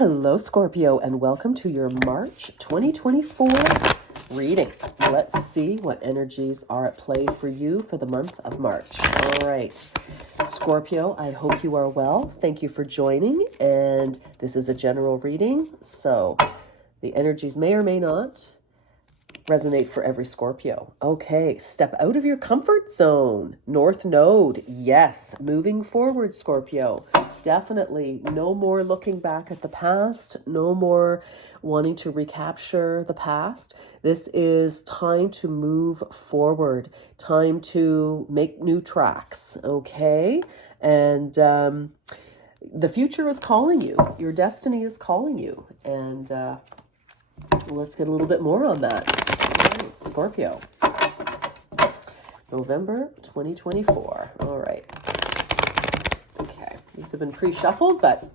Hello, Scorpio, and welcome to your March 2024 reading. Let's see what energies are at play for you for the month of March. All right, Scorpio, I hope you are well. Thank you for joining, and this is a general reading, so the energies may or may not resonate for every Scorpio. Okay, step out of your comfort zone. North Node, yes. Moving forward, Scorpio. Definitely no more looking back at the past. No more wanting to recapture the past. This is time to move forward. Time to make new tracks, okay? And the future is calling you. Your destiny is calling you. And let's get a little bit more on that. All right, Scorpio. November 2024. All right. Okay. These have been pre-shuffled, but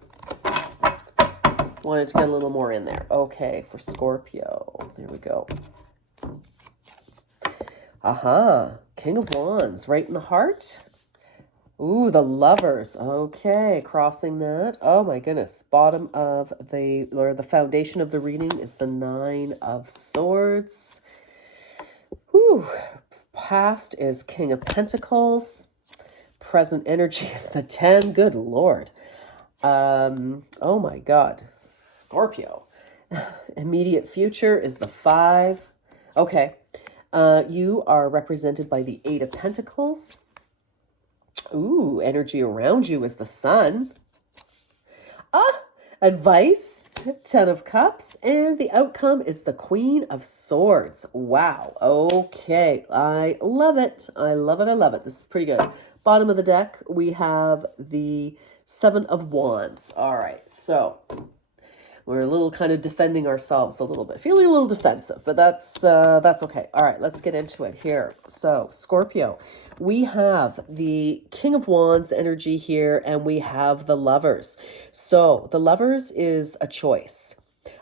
wanted to get a little more in there. Okay, for Scorpio. There we go. Aha. King of Wands. Right in the heart. Ooh, the Lovers. Okay, crossing that. Oh my goodness. Bottom of the foundation of the reading is the Nine of Swords. Ooh, past is King of Pentacles. Present energy is the 10. Good Lord. Oh my God. Scorpio. Immediate future is the 5. Okay. You are represented by the 8 of Pentacles. Ooh, energy around you is the Sun. Advice, 10 of Cups, and the outcome is the Queen of Swords. Wow. Okay. I love it. I love it. I love it. This is pretty good. Bottom of the deck, we have the 7 of Wands. All right. So we're a little kind of defending ourselves a little bit, feeling a little defensive, but that's okay. All right, let's get into it here. So Scorpio, we have the King of Wands energy here, and we have the Lovers. So the Lovers is a choice.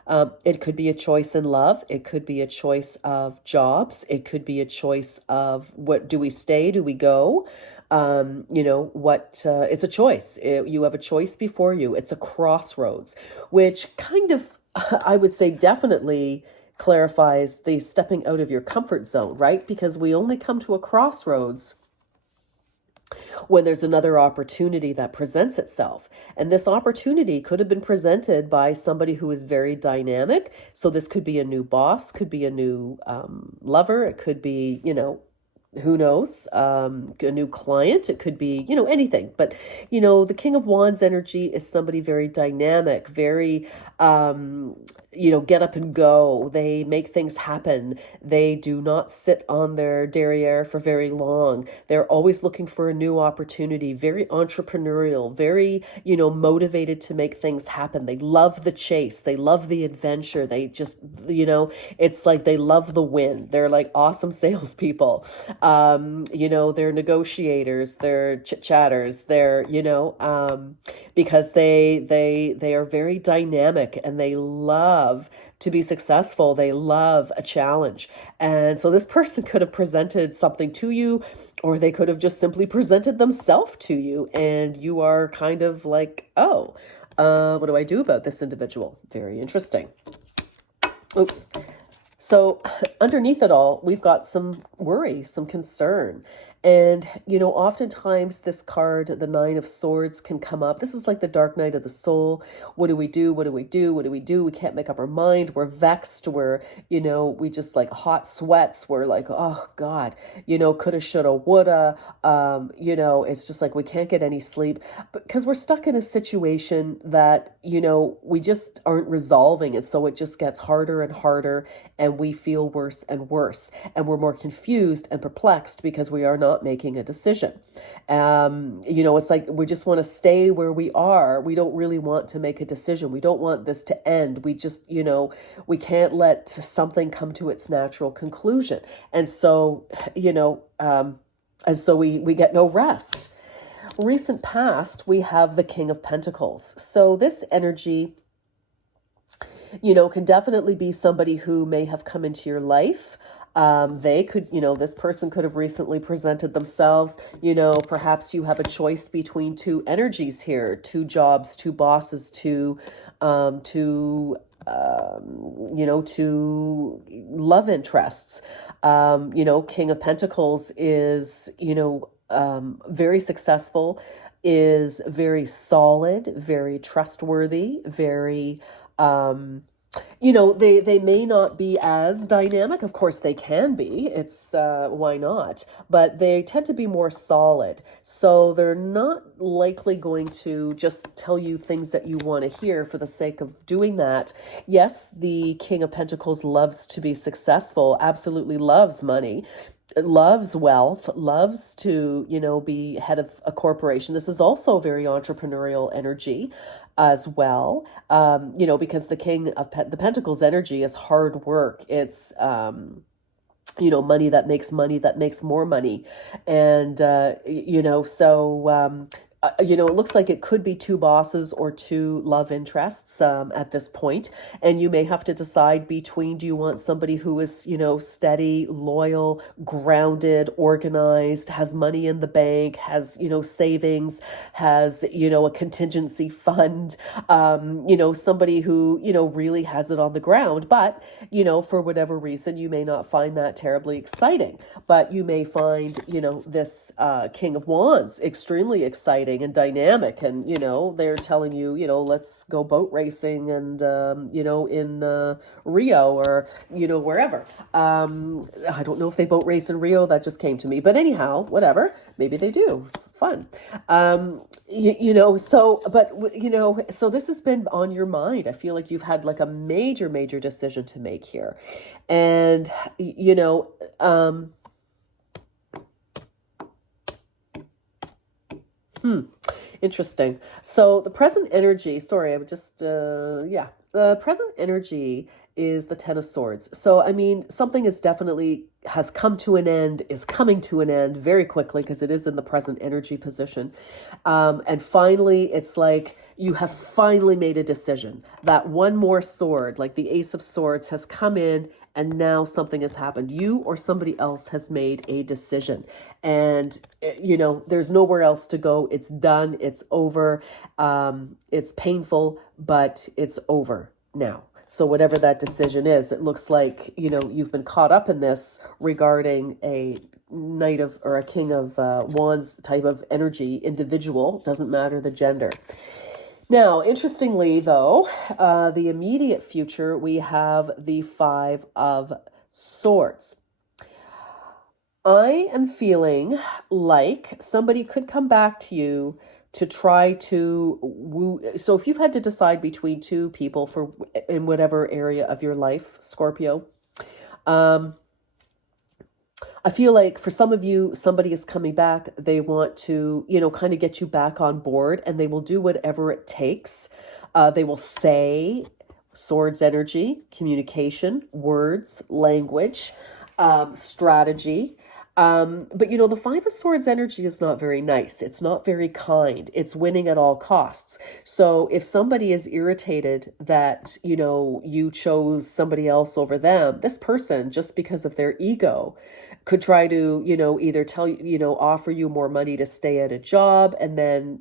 It could be a choice in love. It could be a choice of jobs. It could be a choice of what do we stay? Do we go? It's a choice. You have a choice before you. It's a crossroads, which kind of, I would say, definitely clarifies the stepping out of your comfort zone, right? Because we only come to a crossroads when there's another opportunity that presents itself. And this opportunity could have been presented by somebody who is very dynamic. So this could be a new boss, could be a new lover. It could be, who knows, a new client. It could be, anything. But, the King of Wands energy is somebody very dynamic, very, get up and go. They make things happen. They do not sit on their derriere for very long. They're always looking for a new opportunity, very entrepreneurial, very, motivated to make things happen. They love the chase. They love the adventure. They just, it's like they love the win. They're like awesome salespeople. They're negotiators, they're chit-chatters, they're, because they are very dynamic and they love to be successful. They love a challenge. And so this person could have presented something to you, or they could have just simply presented themselves to you. And you are kind of like, what do I do about this individual? Very interesting. Oops. So underneath it all, we've got some worry, some concern. And, oftentimes this card, the 9 of Swords, can come up. This is like the dark night of the soul. What do we do? What do we do? What do we do? We can't make up our mind. We're vexed. We're, we just like hot sweats. We're like, oh God, coulda, shoulda, woulda. It's just like we can't get any sleep because we're stuck in a situation that, we just aren't resolving. And so it just gets harder and harder, and we feel worse and worse. And we're more confused and perplexed because we are not making a decision. It's like we just want to stay where we are. We don't really want to make a decision. We don't want this to end. We just, we can't let something come to its natural conclusion. And so, we get no rest. Recent past, we have the King of Pentacles. So this energy, can definitely be somebody who may have come into your life They could, this person could have recently presented themselves. Perhaps you have a choice between two energies here, two jobs, two bosses, two love interests. King of Pentacles is, very successful, is very solid, very trustworthy, very, they may not be as dynamic. Of course, they can be. It's why not? But they tend to be more solid. So they're not likely going to just tell you things that you want to hear for the sake of doing that. Yes, the King of Pentacles loves to be successful, absolutely loves money, loves wealth, loves to, be head of a corporation. This is also very entrepreneurial energy as well, because the King of the Pentacles energy is hard work. It's, money that makes more money. And, it looks like it could be two bosses or two love interests at this point. And you may have to decide between, do you want somebody who is, steady, loyal, grounded, organized, has money in the bank, has, savings, has, a contingency fund, somebody who, really has it on the ground. But, for whatever reason, you may not find that terribly exciting. But you may find, this King of Wands extremely exciting and dynamic, and they're telling you, let's go boat racing, and in Rio, or wherever. I don't know if they boat race in Rio, that just came to me, but anyhow, whatever, maybe they do. Fun. So this has been on your mind. I feel like you've had like a major decision to make here. And interesting. So the present energy, sorry, I would just, the present energy is the Ten of Swords. So, I mean, something has come to an end, is coming to an end very quickly, because it is in the present energy position. And finally, it's like you have finally made a decision. That one more sword, like the Ace of Swords, has come in, and now something has happened. You or somebody else has made a decision, and there's nowhere else to go. It's done. It's over. It's painful, but it's over now. So whatever that decision is, it looks like, you've been caught up in this regarding a Knight of, or a King of Wands type of energy individual, doesn't matter the gender. Now, interestingly, though, the immediate future, we have the Five of Swords. I am feeling like somebody could come back to you to try to woo. So if you've had to decide between two people in whatever area of your life, Scorpio, I feel like for some of you, somebody is coming back. They want to, kind of get you back on board, and they will do whatever it takes. They will say, Swords energy, communication, words, language, strategy. But the Five of Swords energy is not very nice. It's not very kind. It's winning at all costs. So if somebody is irritated that, you chose somebody else over them, this person, just because of their ego, could try to, either tell you, offer you more money to stay at a job, and then,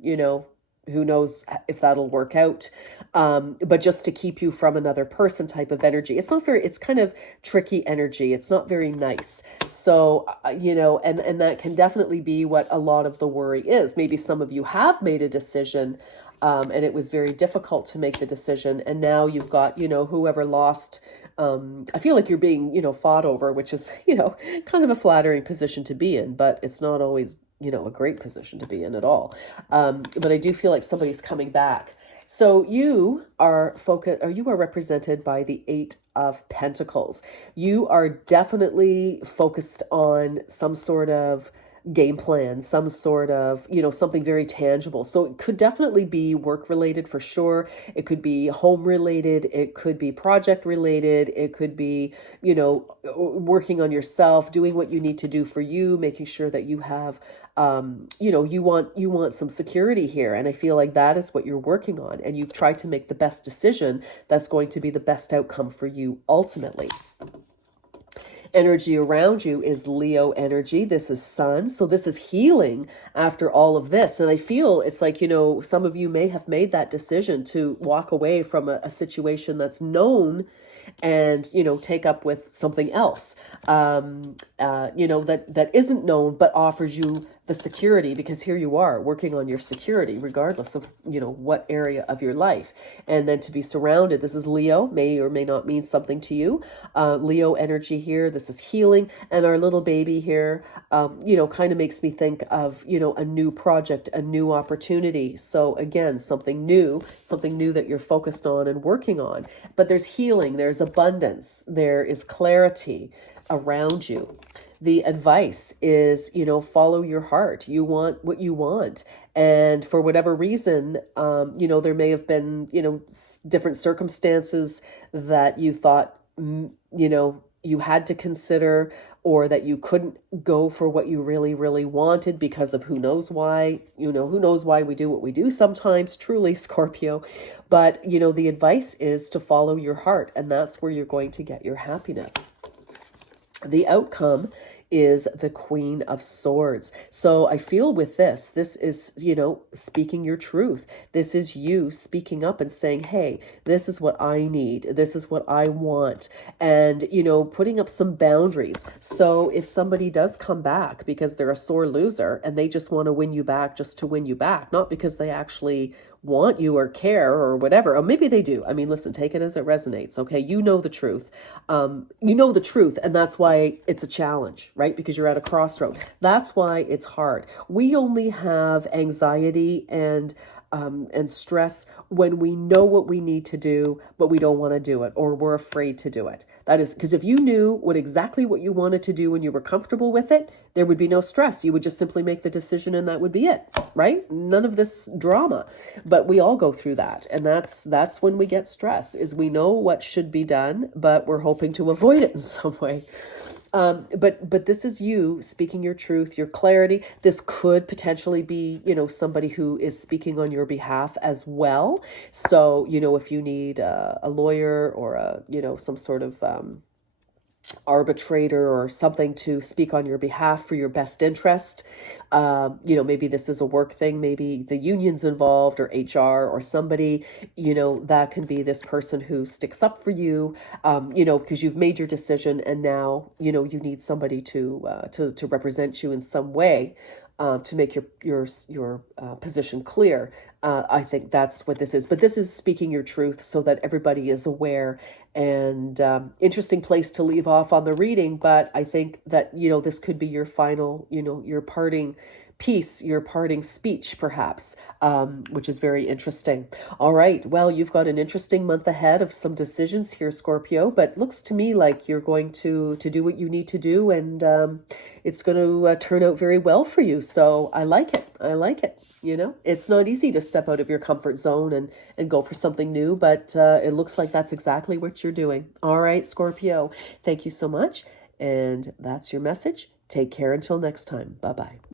who knows if that'll work out. But just to keep you from another person type of energy. It's kind of tricky energy. It's not very nice. So, and that can definitely be what a lot of the worry is. Maybe some of you have made a decision, and it was very difficult to make the decision. And now you've got, whoever lost, I feel like you're being, fought over, which is, kind of a flattering position to be in, but it's not always, a great position to be in at all. But I do feel like somebody's coming back. So you are represented by the Eight of Pentacles. You are definitely focused on some sort of game plan, some sort of, something very tangible. So it could definitely be work related for sure. It could be home related. It could be project related. It could be, working on yourself, doing what you need to do for you, making sure that you have, you want some security here. And I feel like that is what you're working on. And you've tried to make the best decision that's going to be the best outcome for you ultimately. Energy around you is Leo energy. This is sun. So this is healing after all of this. And I feel it's like, some of you may have made that decision to walk away from a situation that's known and take up with something else that isn't known but offers you the security, because here you are working on your security regardless of what area of your life. And then to be surrounded, this is Leo, may or may not mean something to you. Leo energy here, this is healing. And our little baby here kind of makes me think of a new project, a new opportunity. So again, something new that you're focused on and working on. But there's healing, there's abundance, there is clarity around you. The advice is, follow your heart. You want what you want. And for whatever reason, there may have been, different circumstances that you thought, you had to consider, or that you couldn't go for what you really, really wanted because of who knows why. Who knows why we do what we do sometimes, truly, Scorpio. But, the advice is to follow your heart, and that's where you're going to get your happiness. The outcome is the Queen of Swords. So I feel with this is, speaking your truth. This is you speaking up and saying, hey, this is what I need. This is what I want. And, putting up some boundaries. So if somebody does come back because they're a sore loser and they just want to win you back just to win you back, not because they actually want you or care or whatever, or maybe they do. I mean, listen, take it as it resonates. Okay. You know the truth. And that's why it's a challenge, right? Because you're at a crossroad. That's why it's hard. We only have anxiety and stress when we know what we need to do, but we don't want to do it, or we're afraid to do it. That is because if you knew exactly what you wanted to do and you were comfortable with it, there would be no stress. You would just simply make the decision and that would be it, right? None of this drama. But we all go through that. And that's when we get stress, is we know what should be done, but we're hoping to avoid it in some way. But this is you speaking your truth, your clarity. This could potentially be, somebody who is speaking on your behalf as well. So, if you need a lawyer or some sort of arbitrator or something to speak on your behalf for your best interest. Maybe this is a work thing, maybe the union's involved or HR or somebody, that can be this person who sticks up for you, because you've made your decision and now, you need somebody to represent you in some way. To make your position clear. I think that's what this is. But this is speaking your truth so that everybody is aware. And interesting place to leave off on the reading. But I think that, this could be your final, your parting piece, your parting speech, perhaps, which is very interesting. All right. Well, you've got an interesting month ahead of some decisions here, Scorpio, but looks to me like you're going to do what you need to do, and it's going to turn out very well for you. So I like it. I like it. It's not easy to step out of your comfort zone and go for something new, but it looks like that's exactly what you're doing. All right, Scorpio, thank you so much. And that's your message. Take care until next time. Bye-bye.